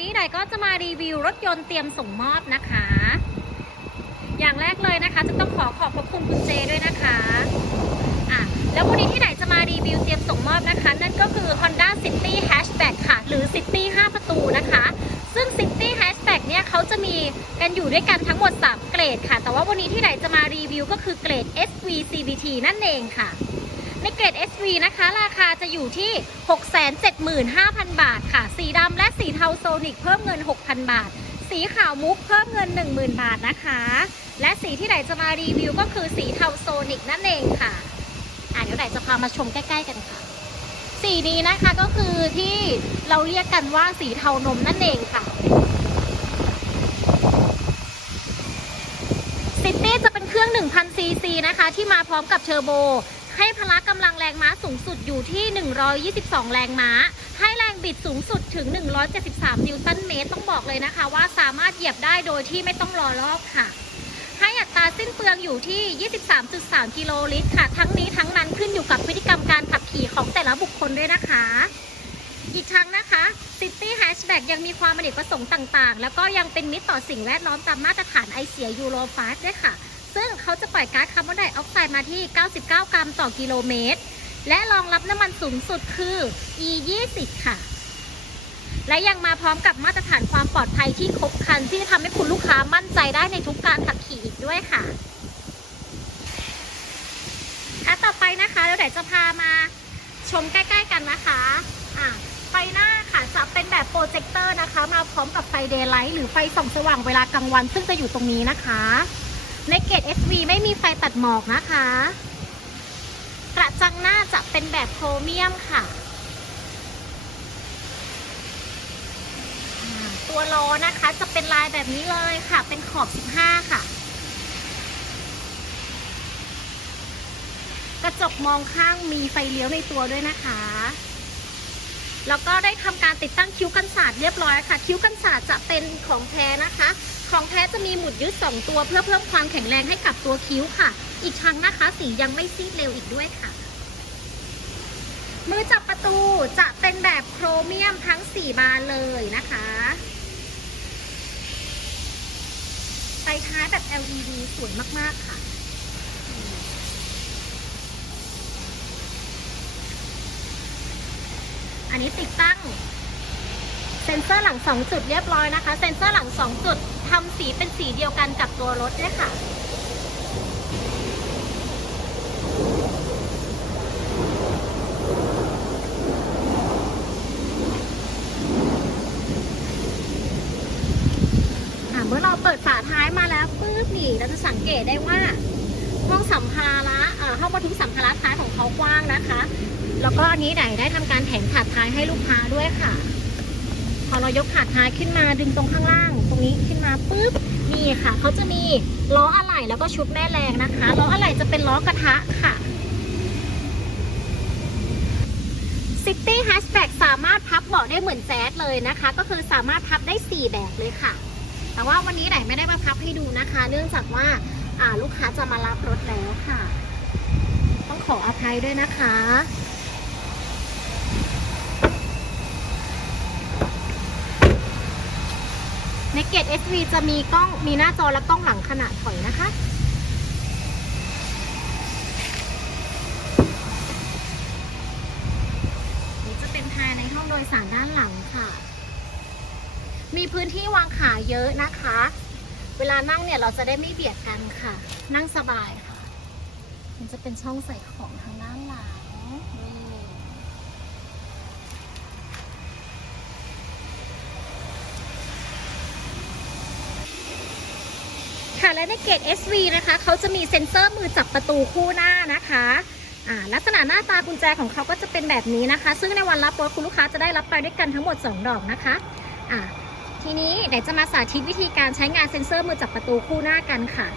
นี้ไดก็จะมารีวิวรถยนต์เตรียมส่งมอบนะคะ อย่างแรกเลยนะคะจะต้องขอขอบพระคุณคุณเจด้วยนะคะอะแล้ววันนี้ที่ไหนจะมารีวิวเตรียมส่งมอบนะคะ นั่นก็คือ Honda City Hatchback ค่ะ หรือ City 5 ประตูนะคะ ซึ่ง City Hatchback เนี่ยเขาจะมีกันอยู่ด้วยกันทั้งหมด 3 เกรดค่ะ แต่ว่าวันนี้ที่ไหนจะมารีวิวก็คือเกรด SV CVT นั่นเองค่ะ ในเกรด SV นะคะ ราคาจะอยู่ที่ 675,000 บาทค่ะ สีดำและสีเทาโซนิกเพิ่มเงิน 6,000 บาท สีขาวมุกเพิ่มเงิน 10,000 บาทนะคะ และสีที่ไหนจะมารีวิวก็คือสีเทาโซนิกนั่นเองค่ะ อะเดี๋ยวไหนจะพามาชมใกล้ ๆ กันค่ะ สีนี้นะคะก็คือที่เราเรียกกันว่าสีเทานมนั่นเองค่ะซิตี้จะเป็นเครื่อง 1,000ซีซีนะคะ ที่มาพร้อมกับเทอร์โบ ให้พละกำลังแรงม้าสูงสุดอยู่ที่ 122 แรงม้า ให้แรงบิดสูงสุดถึง 173 นิวตันเมตร ต้องบอกเลยนะคะว่าสามารถเหยียบได้โดยที่ไม่ต้องรอรอบค่ะ ให้อัตราสิ้นเปลืองอยู่ที่ 23.3 กิโลลิตรค่ะ ทั้งนี้ทั้งนั้นขึ้นอยู่กับพฤติกรรมการขับขี่ของแต่ละบุคคลด้วยนะคะ อีกทั้งนะคะ City Hatchback ยังมีความอเนกประสงค์ต่างๆ แล้วก็ยังเป็นมิตรต่อสิ่งแวดล้อมตามมาตรฐานไอเสียยูโร5ด้วยค่ะ ซึ่งเขาจะปล่อยก๊าซคาร์บอนไดออกไซด์มาที่ 99 กรัมต่อกิโลเมตร และรองรับน้ำมันสูงสุดคือ E 20 ค่ะ และยังมาพร้อมกับมาตรฐานความปลอดภัยที่ครบครัน ที่จะทำให้คุณลูกค้ามั่นใจได้ในทุกการขับขี่อีกด้วยค่ะค่ะต่อไปนะคะเดี๋ยวเดี๋ยวจะพามาชมใกล้ๆกันนะคะอะไฟหน้าค่ะจะเป็นแบบโปรเจคเตอร์นะคะ มาพร้อมกับไฟเดย์ไลท์หรือไฟส่องสว่างเวลากลางวัน ซึ่งจะอยู่ตรงนี้นะคะ ในเกรด SV ไม่มีไฟตัดหมอกนะคะ กระจังหน้าจะเป็นแบบโครเมียมค่ะ ตัวล้อนะคะจะเป็นลายแบบนี้เลยค่ะ เป็นขอบ 15 ค่ะกระจกมองข้างมีไฟเลี้ยวในตัวด้วยนะคะ แล้วก็ได้ทำการติดตั้งคิ้วกันศาสตร์เรียบร้อยค่ะ คิ้วกันศาสตร์จะเป็นของแท้นะคะ ของแท้จะมีหมุดยึด 2 ตัวเพื่อเพิ่มความแข็งแรงให้กับตัวคิ้วค่ะ อีกชั้งนะคะสียังไม่ซีดเร็วอีกด้วยค่ะ มือจับประตูจะเป็นแบบโครเมียมทั้ง 4 บานเลยนะคะไฟท้ายแบบ LED สวยมากๆค่ะอันนี้ติดตั้งเซ็นเซอร์หลัง 2 จุดเรียบร้อยนะคะ เซ็นเซอร์หลัง 2 จุด สีเป็นสีเดียวกันกับตัวรถด้วยค่ะอะเมื่อเราเปิดฝาท้ายมาแล้วปุ๊บนี่เราจะสังเกตได้ว่าห้องสัมภาระอ่าห้องบรรทุกสัมภาระท้ายของเขากว้างนะคะ แล้วก็อันนี้ไหนได้ทำการแถมถาดท้ายให้ลูกค้าด้วยค่ะ พอเรายกถาดท้ายขึ้นมาดึงตรงข้างล่าง ตรงนี้ขึ้นมาปุ๊บนี่ค่ะเขาจะมีล้ออะไหล่แล้วก็ชุดแม่แรงนะคะล้ออะไหล่จะเป็นล้อกระทะค่ะ City Hatchback สามารถพับเบาะได้เหมือนแจ๊สเลยนะคะ ก็คือสามารถพับได้ 4 แบบเลยค่ะ แต่ว่าวันนี้ไหนไม่ได้มาพับให้ดูนะคะ เนื่องจากว่าลูกค้าจะมารับรถแล้วค่ะ ต้องขออภัยด้วยนะคะ ใน เกต SV จะมีกล้องมีหน้าจอและกล้องหลังขนาดถอยนะคะ นี่จะเป็นภายในห้องโดยสารด้านหลังค่ะ มีพื้นที่วางขาเยอะนะคะ เวลานั่งเนี่ยเราจะได้ไม่เบียดกันค่ะ นั่งสบายค่ะ มันจะเป็นช่องใส่ของทางด้านหลังนี่ ค่ะและในเกต SV นะคะเขาจะมีเซ็นเซอร์มือจับประตูคู่หน้านะคะลักษณะหน้าตากุญแจของเขาก็จะเป็นแบบนี้นะคะ ซึ่งในวันรับรถคุณลูกค้าจะได้รับไปด้วยกันทั้งหมด 2 ดอกนะคะอ่าทีนี้เดี๋ยวจะมาสาธิตวิธีการใช้งานเซ็นเซอร์มือจับประตูคู่หน้ากันค่ะ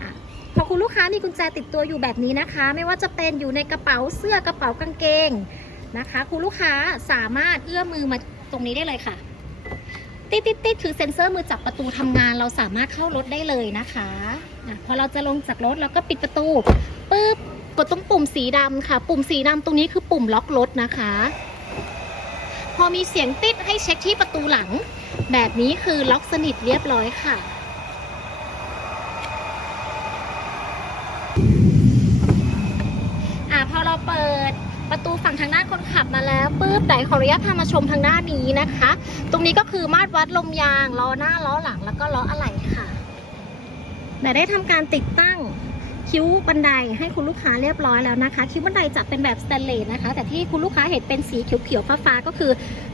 อ่าพอคุณลูกค้ามีกุญแจติดตัวอยู่แบบนี้นะคะ ไม่ว่าจะเป็นอยู่ในกระเป๋าเสื้อกระเป๋ากางเกงนะคะ คุณลูกค้าสามารถเอื้อมมือมาตรงนี้ได้เลยค่ะ ติ๊ดติ๊ดติ๊ดคือเซ็นเซอร์มือจับประตูทำงานเราสามารถเข้ารถได้เลยนะคะอะพอเราจะลงจากรถเราก็ปิดประตูปึ๊บกดตรงปุ่มสีดำค่ะ ปุ่มสีดำตรงนี้คือปุ่มล็อกรถนะคะ พอมีเสียงติ๊ดให้เช็คที่ประตูหลัง แบบนี้คือล็อกสนิทเรียบร้อยค่ะอ่าพอเราเปิด ประตูฝั่งทางด้านคนขับมาแล้วปุ๊บไหนขออนุญาตพามาชมทางด้านนี้นะคะ ตรงนี้ก็คือมาตรวัดลมยางล้อหน้าล้อหลังแล้วก็ล้ออะไหล่ค่ะไหนได้ทำการติดตั้งคิ้วบันไดให้คุณลูกค้าเรียบร้อยแล้วนะคะ คิ้วบันไดจะเป็นแบบสแตนเลสนะคะ แต่ที่คุณลูกค้าเห็นเป็นสีเขียวๆฟ้าๆก็คือ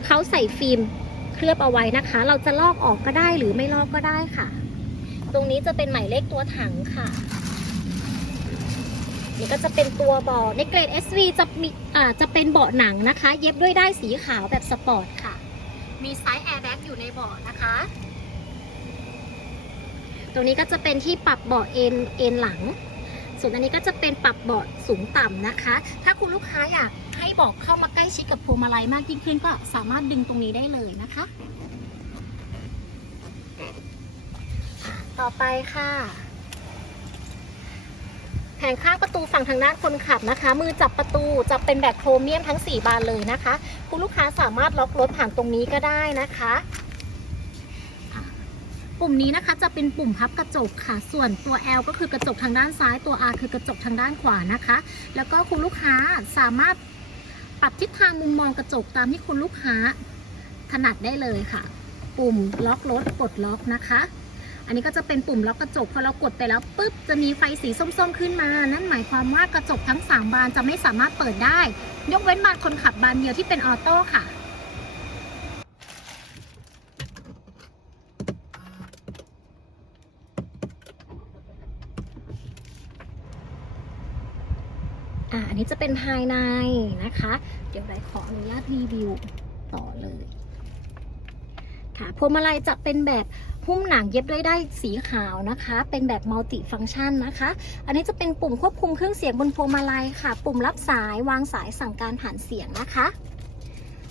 เขาใส่ฟิล์มเคลือบเอาไว้นะคะ เราจะลอกออกก็ได้หรือไม่ลอกก็ได้ค่ะ ตรงนี้จะเป็นหมายเลขตัวถังค่ะ นี่ก็จะเป็นตัวเบาะในเกรด SV จะมีอ่าจะเป็นเบาะหนังนะคะ เย็บด้วยได้ายสีขาวแบบสปอร์ตค่ะ มีไซส์แอร์แบ็กอยู่ในเบาะนะคะ ตรงนี้ก็จะเป็นที่ปรับเบาะเอ็นเอ็นหลัง ส่วนอันนี้ก็จะเป็นปรับเบาะสูงต่ำนะคะ ถ้าคุณลูกค้าอยากให้เบาะเข้ามาใกล้ชิดกับพวงมาลัยมากยิ่งขึ้นก็สามารถดึงตรงนี้ได้เลยนะคะ ต่อไปค่ะ ผงข้างประตูฝั่งทางด้านคนขับนะคะ มือจับประตูจะเป็นแบบโครเมียมทั้ง 4 บานเลยนะคะ คุณลูกค้าสามารถล็อกรถผ่านตรงนี้ก็ได้นะคะ ปุ่มนี้นะคะจะเป็นปุ่มพับกระจกค่ะ ส่วนตัว L ก็คือกระจกทางด้านซ้าย ตัว R คือกระจกทางด้านขวานะคะ แล้วก็คุณลูกค้าสามารถปรับทิศทางมุมมองกระจกตามที่คุณลูกค้าถนัดได้เลยค่ะ ปุ่มล็อกรถกดล็อกนะคะ อันนี้ก็จะเป็นปุ่มล็อกกระจกพอเรากดไปแล้วปุ๊บจะมีไฟสีส้มๆขึ้นมา นั่นหมายความว่ากระจกทั้ง 3 บานจะไม่สามารถเปิดได้ ยกเว้นบานคนขับบานเดียวที่เป็นออโต้ค่ะอ่าอันนี้จะเป็นภายในนะคะ เดี๋ยวไรขออนุญาตรีวิวต่อเลย ค่ะพวงมาลัยจะเป็นแบบ หุ้มหนังเย็บด้วยได้สีขาวนะคะ เป็นแบบมัลติฟัง c t ชันนะคะ อันนี้จะเป็นปุ่มควบคุมเครื่องเสียงบนพวงมาลัยค่ะ ปุ่มรับสายวางสายสั่งการผ่านเสียงนะคะ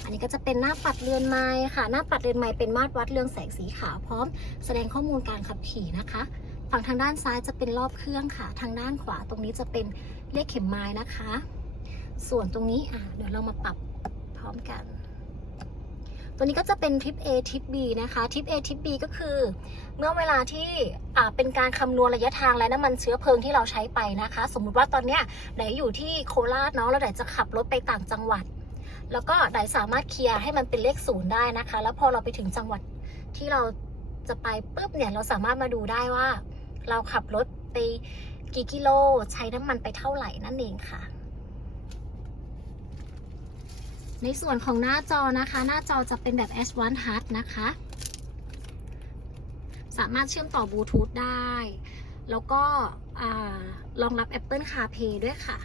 อันนี้ก็จะเป็นหน้าปัดเรือนไม้ค่ะ หน้าปัดเรือนไม้เป็นมาตรวัดเรืองแสงสีขาวพร้อม แสดงข้อมูลการขับขี่นะคะ ฝั่งทางด้านซ้ายจะเป็นรอบเครื่องค่ะ ทางด้านขวาตรงนี้จะเป็นเลขเข็มไม้นะคะ ส่วนตรงนี้อะเดี๋ยวเรามาปรับพร้อมกัน ตัวนี้ก็จะเป็นทริป A ทริป B นะคะทริป A ทริป B ก็คือ เมื่อเวลาที่เป็นการคำนวณระยะทางและน้ำมันเชื้อเพลิงที่เราใช้ไปนะคะ สมมุติว่าตอนเนี้ยไหนอยู่ที่โคราชเนาะแล้วไหนจะขับรถไปต่างจังหวัด แล้วก็ไหนสามารถเคลียร์ให้มันเป็นเลขศูนย์ได้นะคะ แล้วพอเราไปถึงจังหวัดที่เราจะไปปุ๊บเนี่ยเราสามารถมาดูได้ว่า เราขับรถไปกี่กิโลใช้น้ำมันไปเท่าไหร่นั่นเองค่ะ ในส่วนของหน้าจอนะคะ หน้าจอจะเป็นแบบ S1 Touch นะคะ สามารถเชื่อมต่อบลูทูธได้ แล้วก็รองรับ Apple CarPlay ด้วยค่ะ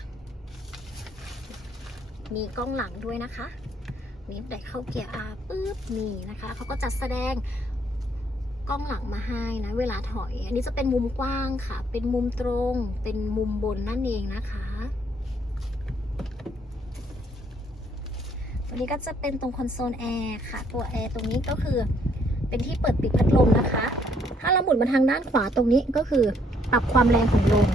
มีกล้องหลังด้วยนะคะ นี่ได้เข้าเกียร์ R ปุ๊บนี่นะคะ เขาก็จัดแสดงกล้องหลังมาให้นะ เวลาถอย อันนี้จะเป็นมุมกว้างค่ะ เป็นมุมตรง เป็นมุมบนนั่นเองนะคะ ตัวนี้ก็จะเป็นตรงคอนโซลแอร์ค่ะ ตัวแอร์ตรงนี้ก็คือเป็นที่เปิดปิดพัดลมนะคะ ถ้าเราหมุนมาทางด้านขวาตรงนี้ก็คือปรับความแรงของลม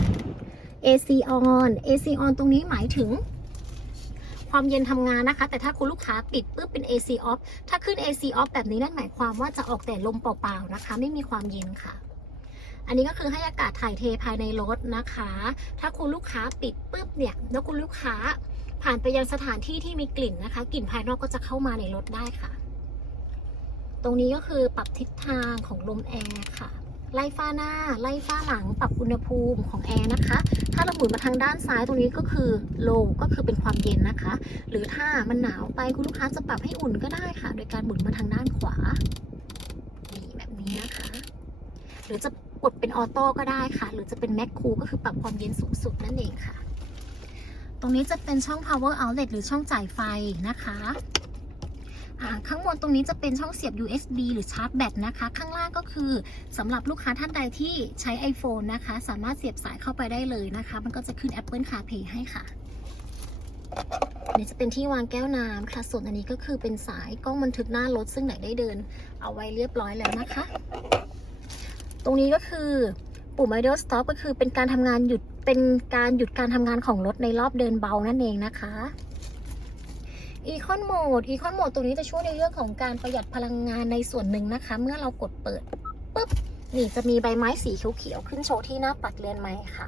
AC on AC on ตรงนี้หมายถึง ความเย็นทำงานนะคะ แต่ถ้าคุณลูกค้าปิดปุ๊บเป็น AC off ถ้าขึ้น AC off แบบนี้นั่นหมายความว่าจะออกแต่ลมเปล่าๆนะคะ ไม่มีความเย็นค่ะ อันนี้ก็คือให้อากาศถ่ายเทภายในรถนะคะ ถ้าคุณลูกค้าปิดปุ๊บเนี่ย แล้วคุณลูกค้า ผ่านไปยังสถานที่ที่มีกลิ่นนะคะ กลิ่นภายนอกก็จะเข้ามาในรถได้ค่ะ ตรงนี้ก็คือปรับทิศทางของลมแอร์ค่ะ ไล่ฟ้าหน้า ไล่ฟ้าหลัง ปรับอุณหภูมิของแอร์นะคะ ถ้าเราหมุนมาทางด้านซ้ายตรงนี้ก็คือ low ก็คือเป็นความเย็นนะคะ หรือถ้ามันหนาวไปคุณลูกค้าจะปรับให้อุ่นก็ได้ค่ะ โดยการหมุนมาทางด้านขวา นี่แบบนี้นะคะ หรือจะกดเป็นออโต้ก็ได้ค่ะ หรือจะเป็นแม็กคูก็คือปรับความเย็นสูงสุดนั่นเองค่ะ ตรงนี้จะเป็นช่อง power outlet หรือช่องจ่ายไฟนะคะข้างบนตรงนี้จะเป็นช่องเสียบ USB หรือชาร์จแบตนะคะ ข้างล่างก็คือสำหรับลูกค้าท่านใดที่ใช้ iPhone นะคะ สามารถเสียบสายเข้าไปได้เลยนะคะ มันก็จะขึ้น Apple CarPlay ให้ค่ะอันนี้จะเป็นที่วางแก้วน้ำค่ะ ส่วนอันนี้ก็คือเป็นสายกล้องบันทึกหน้ารถซึ่งไหนได้เดิน เอาไว้เรียบร้อยแล้วนะคะ ตรงนี้ก็คือปุ่ม idle stop ก็คือเป็นการทำงานหยุด เป็นการหยุดการทำงานของรถในรอบเดินเบานั่นเองนะคะ Econ Mode Econ Mode ตัวนี้จะช่วยในเรื่องของการประหยัดพลังงานในส่วนหนึ่งนะคะ เมื่อเรากดเปิดปุ๊บนี่จะมีใบไม้สีเขียวๆขึ้นโชว์ที่หน้าปัดเรือนไม้ค่ะ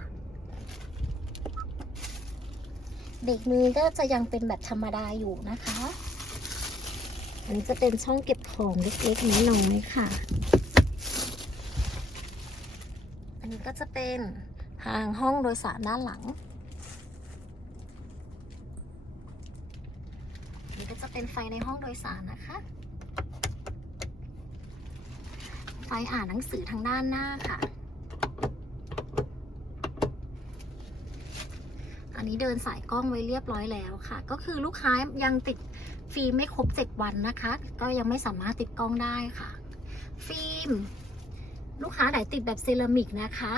เบรกมือก็จะยังเป็นแบบธรรมดาอยู่นะคะ อันนี้จะเป็นช่องเก็บของเล็กๆน้อยๆค่ะ อันนี้ก็จะเป็น ทางห้องโดยสารด้านหลังนนี้ก็จะเป็นไฟในห้องโดยสารนะคะ ไฟอ่านหนังสือทางด้านหน้าค่ะ อันนี้เดินสายกล้องไว้เรียบร้อยแล้วค่ะ ก็คือลูกค้ายังติดฟิล์มไม่ครบ 7 วันนะคะ ก็ยังไม่สามารถติดกล้องได้ค่ะ ฟิล์ม ลูกค้าไหนติดแบบเซรามิกนะคะ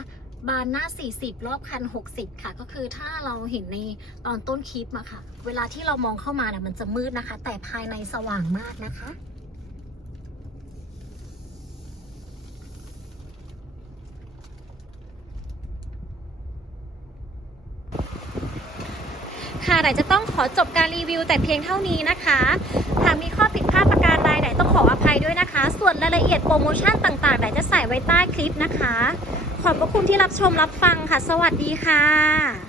บานหน้า 40 รอบคัน 60 ค่ะ ก็คือถ้าเราเห็นในตอนต้นคลิปอะค่ะ เวลาที่เรามองเข้ามาเนี่ยมันจะมืดนะคะ แต่ภายในสว่างมากนะคะ ค่ะแต่จะต้องขอจบการรีวิวแต่เพียงเท่านี้นะคะหากมีข้อผิดพลาดประการใดไหนต้องขออภัยด้วยนะคะ ส่วนรายละเอียดโปรโมชั่นต่างๆไหนจะใส่ไว้ใต้คลิปนะคะ ขอบพระคุณที่รับชมรับฟังค่ะ สวัสดีค่ะ